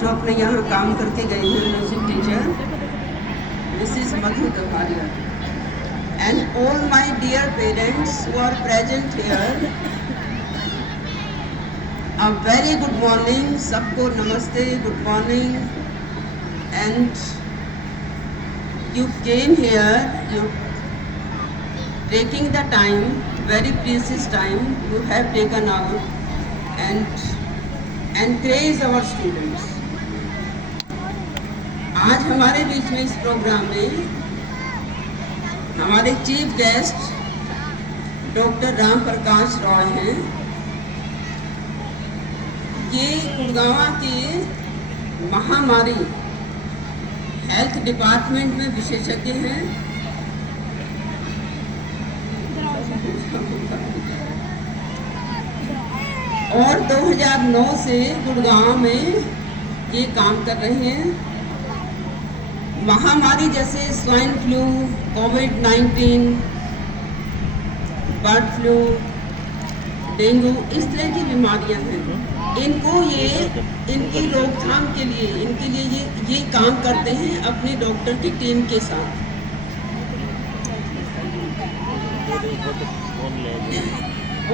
जो अपने यहाँ काम करके गए हैं, music teacher Mrs Madhu Kapalia, and all my dear parents who are present here, a very good morning. सबको नमस्ते, good morning. And you came here, you taking the time, very precious time you have taken out and encourage our students. आज हमारे बीच में इस programme में हमारे chief guest doctor Ram Prakash Roy हैं। ये गुड़गांव के महामारी हेल्थ डिपार्टमेंट में विशेषज्ञ हैं। और 2009 से गुड़गांव में ये काम कर रहे हैं। महामारी जैसे स्वाइन फ्लू, कोविड-19, बर्ड फ्लू, डेंगू, इस तरह की बीमारियां हैं। इनको इनकी रोकथाम के लिए इनके लिए ये काम करते हैं अपनी डॉक्टर की टीम के साथ।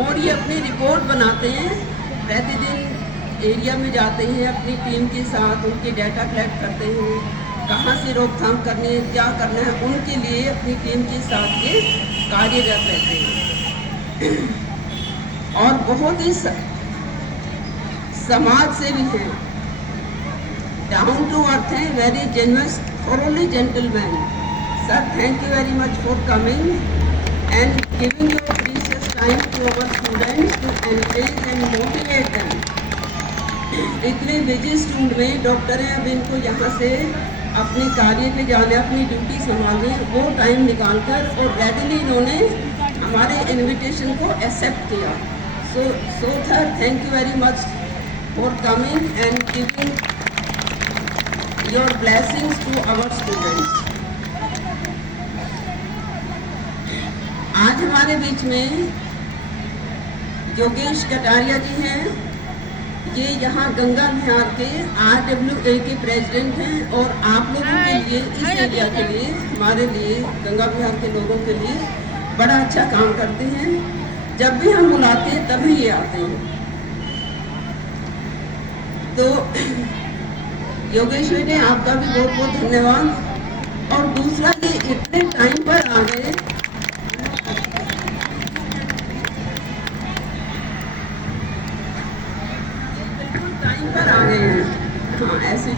और ये अपनी रिपोर्ट बनाते हैं, प्रतिदिन एरिया में जाते हैं अपनी टीम के साथ, उनके डाटा कलेक्ट करते हैं, कहाँ से रोकथाम करनी है, क्या करना है, उनके लिए अपनी टीम के साथ ये कार्यरत रहते हैं। और बहुत ही समाज सेवी हैं, डाउन टू अर्थ हैं, very genuine, thoroughly gentleman. Sir, thank you very much for coming and giving your precious time to our students to encourage and motivate them. इतने बिजी स्टूडेंट में डॉक्टर हैं, अब इनको यहाँ से अपने कार्य पे जाने, अपनी ड्यूटी संभालने, वो टाइम निकालकर और रेडिली इन्होंने हमारे इनविटेशन को एक्सेप्ट किया। So sir, thank you very much for coming and giving your blessings to our students. आज हमारे बीच में योगेश कटारिया जी हैं। ये यहाँ गंगा विहार के RWA के प्रेसिडेंट हैं और आप लोगों के लिए, इस एरिया के लिए, हमारे लिए, गंगा विहार के लोगों के लिए बड़ा अच्छा काम करते हैं। जब भी हम बुलाते हैं तभी ये आते हैं। तो योगेश बेटे, आपका भी बहुत बहुत धन्यवाद। और दूसरा, ये इतने टाइम पर आ गए, हाँ, ऐसे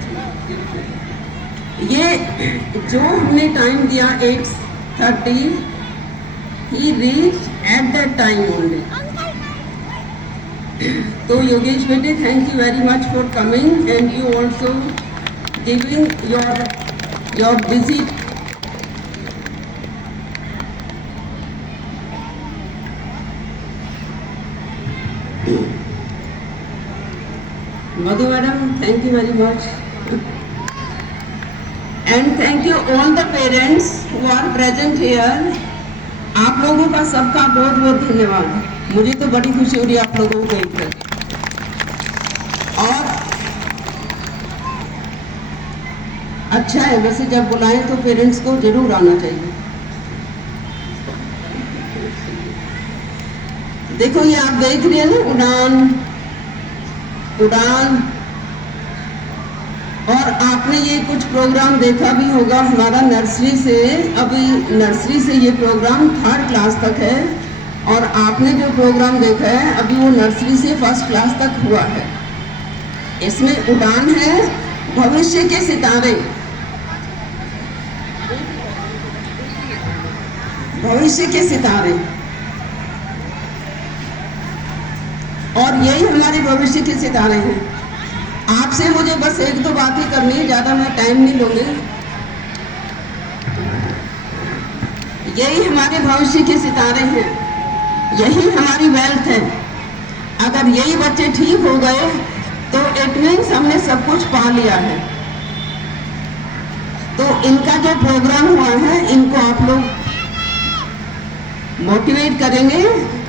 ये जो हमने टाइम दिया 8:30, he reach at that time only. तो योगेश बेटे, thank you very much for coming and you also giving your busy. Madhu madam, thank you very much. And thank you all the parents who are present here. आप लोगों का सबका बहुत बहुत धन्यवाद। मुझे तो बड़ी खुशी हो रही है आप लोगों को देख कर। और अच्छा है, वैसे जब बुलाएं तो पेरेंट्स को जरूर आना चाहिए। देखो, ये आप देख रहे हैं ना, उड़ान। और आपने ये कुछ प्रोग्राम देखा भी होगा हमारा नर्सरी से। अभी नर्सरी से ये प्रोग्राम 3rd क्लास तक है और आपने जो प्रोग्राम देखा है अभी वो नर्सरी से 1st क्लास तक हुआ है। इसमें उड़ान है, भविष्य के सितारे, भविष्य के सितारे। और यही हमारे भविष्य के सितारे हैं। आपसे मुझे बस 1-2 बातें करनी है, ज़्यादा मैं टाइम नहीं लूँगी। यही हमारे भविष्य के सितारे हैं, यही हमारी वेल्थ है। अगर यही बच्चे ठीक हो गए तो इट मीन्स हमने सब कुछ पा लिया है। तो इनका जो प्रोग्राम हुआ है, इनको आप लोग मोटिवेट करेंगे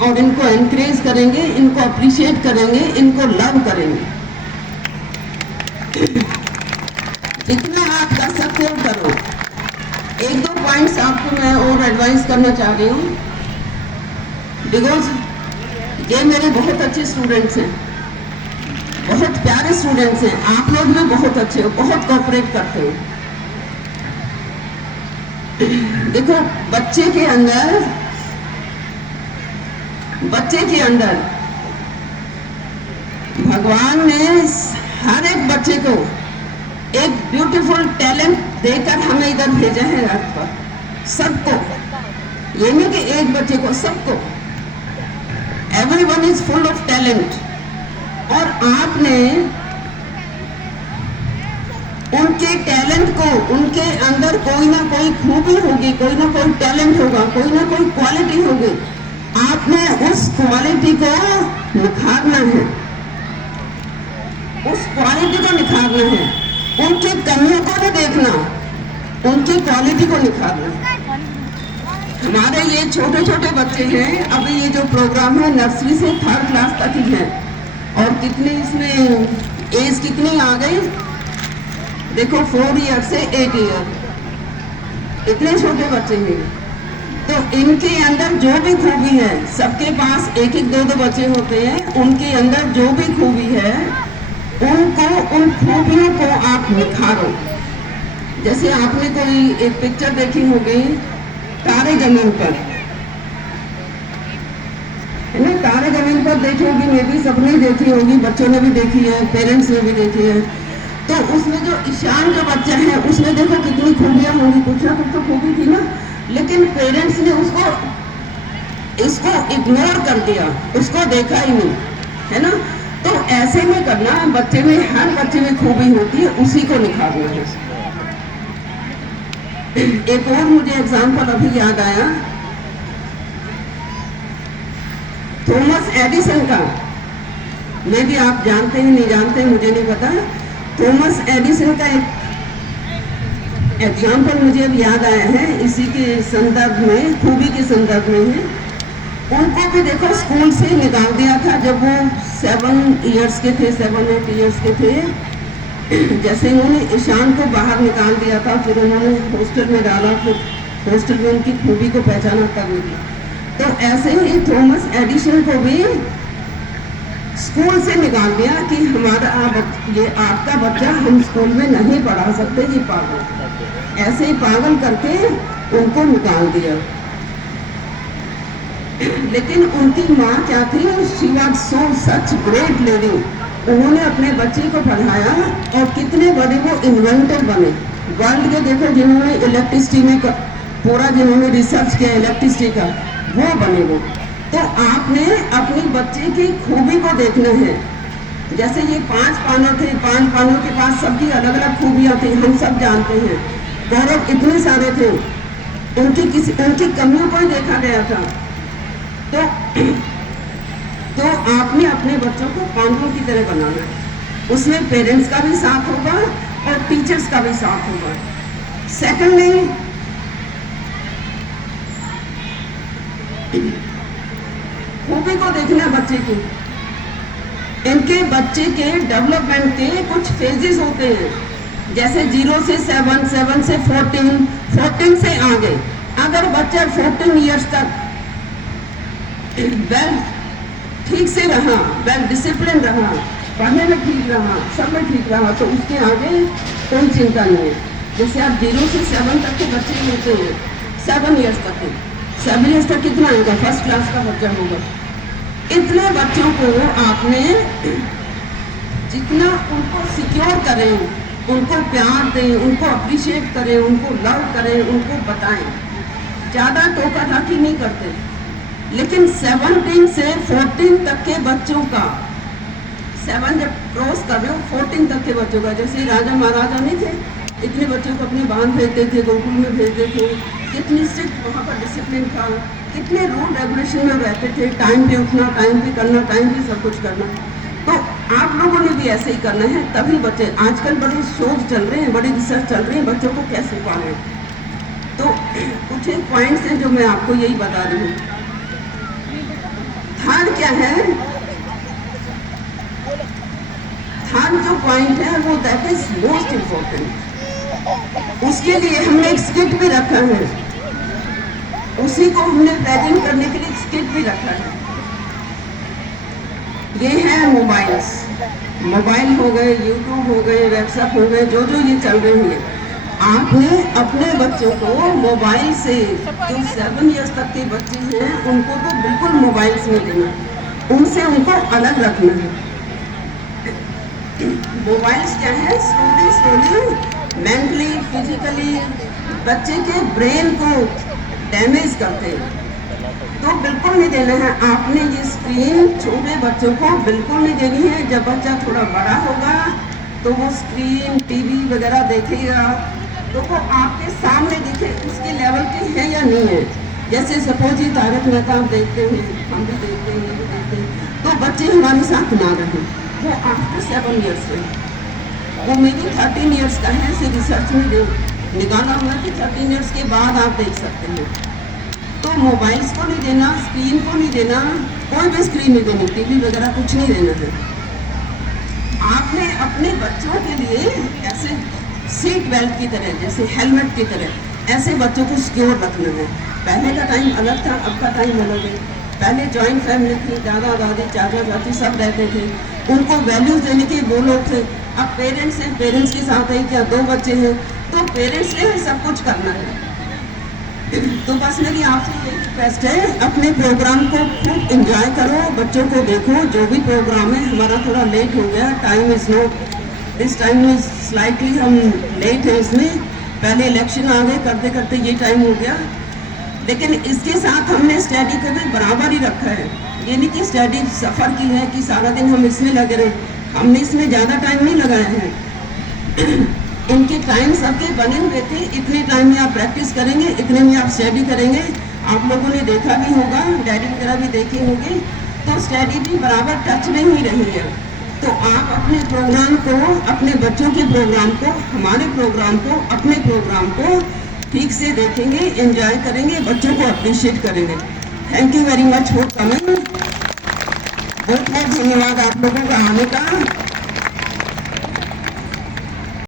और इनको एनकरेज करेंगे, इनको अप्रिशिएट करेंगे, इनको लव करेंगे। जितना आप कर सकते हो करो। एक दो पॉइंट्स आपको मैं और एडवाइस करना चाह रही हूँ, बिकॉज ये मेरे बहुत अच्छे स्टूडेंट्स हैं, बहुत प्यारे स्टूडेंट्स हैं। आप लोग भी बहुत अच्छे हो, बहुत कोऑपरेट करते हो। देखो बच्चे के अंदर भगवान ने हर एक बच्चे को एक ब्यूटीफुल टैलेंट देकर हमें इधर भेजा है अर्थ पर, सबको। ये नहीं कि एक बच्चे को, सबको। Everyone is full of talent. और आपने उनके टैलेंट को, उनके अंदर कोई ना कोई खूबी होगी, कोई ना कोई टैलेंट होगा, कोई ना कोई क्वालिटी होगी। आपने उस क्वालिटी को निखारना है, उस क्वालिटी को निखारना है। उनकी कमियों को नहीं देखना, उनकी क्वालिटी को निखारना। हमारे ये छोटे छोटे बच्चे हैं, अभी ये जो प्रोग्राम है नर्सरी से 3rd क्लास तक ही है। और कितनी इसमें एज कितनी आ गई देखो, 4 ईयर से 8 ईयर, इतने छोटे बच्चे हैं। तो इनके अंदर जो भी खूबी है, सबके पास एक एक दो दो बच्चे होते हैं, उनके अंदर जो भी खूबी है उनको, उन खूबियों को आप निखारो। जैसे आपने कोई एक पिक्चर देखी होगी तारे जमीन पर, है ना? तारे जमीन पर देखी होगी, मे भी सबने देखी होगी, बच्चों ने भी देखी है, पेरेंट्स ने भी देखी है। तो उसमें जो ईशान का बच्चा है, उसमें देखो कितनी खूबियां होंगी, कुछ ना कुछ तो खूबी थी ना, लेकिन पेरेंट्स ने इसको इग्नोर कर दिया, उसको देखा ही नहीं, है ना? तो ऐसे में करना, बच्चे में, हर बच्चे में खूबी होती है, उसी को निखारना है। एक और मुझे एग्जाम्पल अभी याद आया, थॉमस एडिसन का। मे भी आप जानते हैं, नहीं जानते, मुझे नहीं पता। थॉमस एडिसन का एक एग्जाम्पल मुझे अब याद आया है, इसी के संदर्भ में, खूबी के संदर्भ में है। उनको भी देखो स्कूल से निकाल दिया था जब वो 7 ईयर्स के थे, 7-8 ईयर्स के थे। जैसे उन्होंने ईशान को बाहर निकाल दिया था, फिर उन्होंने हॉस्टल में डाला, फिर हॉस्टल में उनकी खूबी को पहचाना तब निकला। तो ऐसे ही थॉमस एडिसन को भी स्कूल से निकाल दिया कि हमारा ये आपका बच्चा हम स्कूल में नहीं पढ़ा सकते, ये पागल। ऐसे ही पागल करके उनको निकाल दिया। लेकिन उनकी माँ क्या थी, she was so such great lady. उन्होंने अपने बच्चे को पढ़ाया और कितने बड़े वो इन्वेंटर बने वर्ल्ड के। देखो जिन्होंने इलेक्ट्रिसिटी में पूरा, जिन्होंने रिसर्च किया इलेक्ट्रिसिटी का, वो बने वो। तो आपने अपने बच्चे की खूबी को देखना है। जैसे ये 5 पानों थे, 5 पानों के पास सबकी अलग अलग खूबियाँ थी, हम सब जानते हैं। कौरव इतने सारे थे, उनकी कमियों को ही देखा गया था। तो आपने अपने बच्चों को पांडवों की तरह बनाना है। उसमें पेरेंट्स का भी साथ होगा और टीचर्स का भी साथ होगा। सेकंडली, खूबी को देखना बच्चे की। इनके बच्चे के डेवलपमेंट के कुछ फेजेस होते हैं, जैसे 0 से 7, 7 से 14, 14 से आगे। अगर बच्चा 14 ईयर्स तक वेल ठीक से रहा, वेल डिसिप्लिन रहा, पढ़ने में ठीक रहा, सब में ठीक रहा, तो उसके आगे कोई चिंता नहीं है। जैसे आप 0 से 7 तक के बच्चे होते हैं, 7 ईयर्स तक के, 7 ईयर्स तक कितना होगा, 1st क्लास का बच्चा होगा। इतने बच्चों को आपने जितना उनको सिक्योर करें, उनको प्यार दें, उनको अप्रिशिएट करें, उनको लव करें, उनको बताएं। ज़्यादा टोका टाकी नहीं करते, लेकिन 17 से 14 तक के बच्चों का, 7 जब क्रॉस कर रहे हो 14 तक के बच्चों का, जैसे राजा महाराजा नहीं थे, इतने बच्चों को अपने बांध भेजते थे, गोकुल में भेजते थे, कितनी स्ट्रिक्ट वहाँ पर डिसिप्लिन था, कितने रूल रेगुलेशन में रहते थे, टाइम पे उठना, टाइम पे करना, टाइम पे सब कुछ करना। तो आप लोगों ने भी ऐसे ही करना है, तभी बच्चे। आजकल बड़े शोध चल रहे हैं, बड़ी रिसर्च चल रही है, बच्चों को कैसे पालें। तो कुछ एक पॉइंट्स हैं जो मैं आपको यही बता रही हूँ। थर्ड क्या है, स्थान जो पॉइंट है वो दैट इज मोस्ट इम्पोर्टेंट। उसके लिए हमने एक स्किट भी रखा है, उसी को हमने प्रेजेंट करने के लिए एक स्किट भी रखा है। ये है मोबाइल्स, मोबाइल हो गए, यूट्यूब हो गए, व्हाट्सएप हो गए, जो जो ये चल रही है, आपने अपने बच्चों को मोबाइल से, जो 7 इयर्स तक के बच्चे हैं उनको तो बिल्कुल मोबाइल से नहीं देना, उनसे उनको अलग रखना है। मोबाइल्स क्या है, स्लोली मेंटली फिजिकली बच्चे के ब्रेन को डैमेज करते हैं, तो बिल्कुल नहीं देना है। आपने ये स्क्रीन छोटे बच्चों को बिल्कुल नहीं देनी है। जब बच्चा थोड़ा बड़ा होगा तो वो स्क्रीन टीवी वगैरह देखेगा तो वो आपके सामने दिखे उसके लेवल के हैं या नहीं है। जैसे सपोज ये तारक मेहता आप देखते हैं, हम भी देखते हैं, ये भी देखते हैं, तो बच्चे हमारे साथ ना रहें, वो आफ्टर 7 इयर्स है। वो मेरी 13 इयर्स का है, इसे रिसर्च में निकाला हुआ कि 13 इयर्स के बाद आप देख सकते हैं। तो मोबाइल्स को नहीं देना, स्क्रीन को नहीं देना, कोई भी स्क्रीन नहीं देनी, टीवी वगैरह कुछ नहीं देना है। आपने अपने बच्चों के लिए ऐसे सीट बेल्ट की तरह, जैसे हेलमेट की तरह, ऐसे बच्चों को सिक्योर रखना है। पहले का टाइम अलग था, अब का टाइम अलग है। पहले जॉइंट फैमिली थी, दादा दादी चाचा चाची सब रहते थे, उनको वैल्यूज देने के वो लोग थे। अब पेरेंट्स हैं, पेरेंट्स के साथ है क्या 2 बच्चे हैं, तो पेरेंट्स ने सब कुछ करना है। तो बस मेरी आपसे यही रिक्वेस्ट है, अपने प्रोग्राम को खूब एंजॉय करो, बच्चों को देखो। जो भी प्रोग्राम है, हमारा थोड़ा लेट हो गया, time is not this time is slightly हम लेट है इसमें, पहले इलेक्शन आ गए, करते करते ये टाइम हो गया। लेकिन इसके साथ हमने स्टडी को भी बराबर ही रखा है। ये नहीं कि स्टडी सफ़र की है कि सारा दिन हम इसमें लगे रहे, हमने इसमें ज़्यादा टाइम नहीं लगाया है। इनके टाइम सबके बने हुए थे, इतने टाइम में आप प्रैक्टिस करेंगे, इतने में आप स्टडी करेंगे। आप लोगों ने देखा भी होगा, डैडी वगैरह भी देखे होंगे, तो स्टडी भी बराबर टच में ही रही है। तो आप अपने प्रोग्राम को, अपने बच्चों के प्रोग्राम को, हमारे प्रोग्राम को, अपने प्रोग्राम को ठीक से देखेंगे, एंजॉय करेंगे, बच्चों को अप्रिशिएट करेंगे। Thank you very much for coming. बहुत बहुत धन्यवाद आप लोगों का आने का।